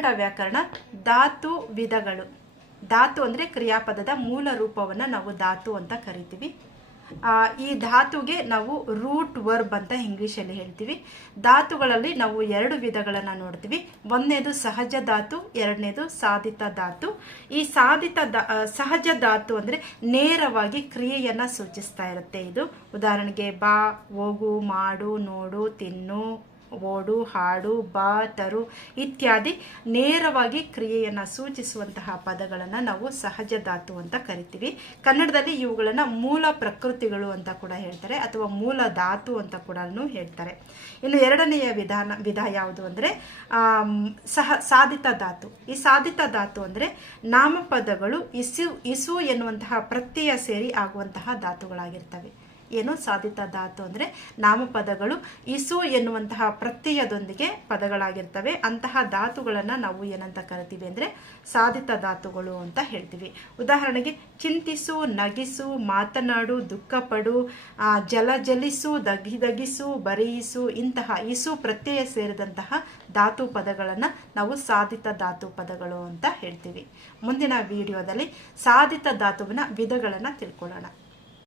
ಕನ್ನಡ ವ್ಯಾಕರಣ ಧಾತು ವಿಧಗಳು. ಧಾತು ಅಂದರೆ ಕ್ರಿಯಾಪದದ ಮೂಲ ರೂಪವನ್ನು ನಾವು ಧಾತು ಅಂತ ಕರಿತೀವಿ. ಈ ಧಾತುಗೆ ನಾವು ರೂಟ್ ವರ್ಬ್ ಅಂತ ಇಂಗ್ಲೀಷಲ್ಲಿ ಹೇಳ್ತೀವಿ. ಧಾತುಗಳಲ್ಲಿ ನಾವು 2 ವಿಧಗಳನ್ನು ನೋಡ್ತೀವಿ. ಒಂದನೇದು ಸಹಜ ಧಾತು, ಎರಡನೇದು ಸಾಧಿತ ಧಾತು. ಈ ಸಹಜ ಧಾತು ಅಂದರೆ ನೇರವಾಗಿ ಕ್ರಿಯೆಯನ್ನು ಸೂಚಿಸ್ತಾ ಇರುತ್ತೆ. ಇದು ಉದಾಹರಣೆಗೆ ಬಾ, ಹೋಗು, ಮಾಡು, ನೋಡು, ತಿನ್ನು, ಓಡು, ಹಾಡು, ಬಾ, ತರು ಇತ್ಯಾದಿ ನೇರವಾಗಿ ಕ್ರಿಯೆಯನ್ನು ಸೂಚಿಸುವಂತಹ ಪದಗಳನ್ನು ನಾವು ಸಹಜ ಧಾತು ಅಂತ ಕರಿತೀವಿ. ಕನ್ನಡದಲ್ಲಿ ಇವುಗಳನ್ನು ಮೂಲ ಪ್ರಕೃತಿಗಳು ಅಂತ ಕೂಡ ಹೇಳ್ತಾರೆ, ಅಥವಾ ಮೂಲ ಧಾತು ಅಂತ ಕೂಡ ಹೇಳ್ತಾರೆ. ಇನ್ನು ಎರಡನೆಯ ವಿಧ ಯಾವುದು ಅಂದರೆ ಸಾಧಿತ ಧಾತು. ಈ ಸಾಧಿತ ಧಾತು ಅಂದರೆ ನಾಮಪದಗಳು ಇಸು ಎನ್ನುವಂತಹ ಪ್ರತ್ಯಯ ಸೇರಿ ಆಗುವಂತಹ ಧಾತುಗಳಾಗಿರ್ತವೆ. ಏನು ಸಾಧಿತ ಧಾತು ಅಂದರೆ ನಾಮಪದಗಳು ಇಸು ಎನ್ನುವಂತಹ ಪ್ರತ್ಯಯದೊಂದಿಗೆ ಪದಗಳಾಗಿರ್ತವೆ. ಅಂತಹ ಧಾತುಗಳನ್ನು ನಾವು ಏನಂತ ಕರಿತೀವಿ ಅಂದರೆ ಸಾಧಿತ ಧಾತುಗಳು ಅಂತ ಹೇಳ್ತೀವಿ. ಉದಾಹರಣೆಗೆ ಚಿಂತಿಸು, ನಗಿಸು, ಮಾತನಾಡು, ದುಃಖಪಡು, ಜಲಿಸು, ದಗಿಸು, ಬರೆಯಿಸು ಇಂತಹ ಇಸು ಪ್ರತ್ಯಯ ಸೇರಿದಂತಹ ಧಾತು ಪದಗಳನ್ನು ನಾವು ಸಾಧಿತ ಧಾತು ಪದಗಳು ಅಂತ ಹೇಳ್ತೀವಿ. ಮುಂದಿನ ವಿಡಿಯೋದಲ್ಲಿ ಸಾಧಿತ ಧಾತುವಿನ ವಿಧಗಳನ್ನು ತಿಳ್ಕೊಳ್ಳೋಣ.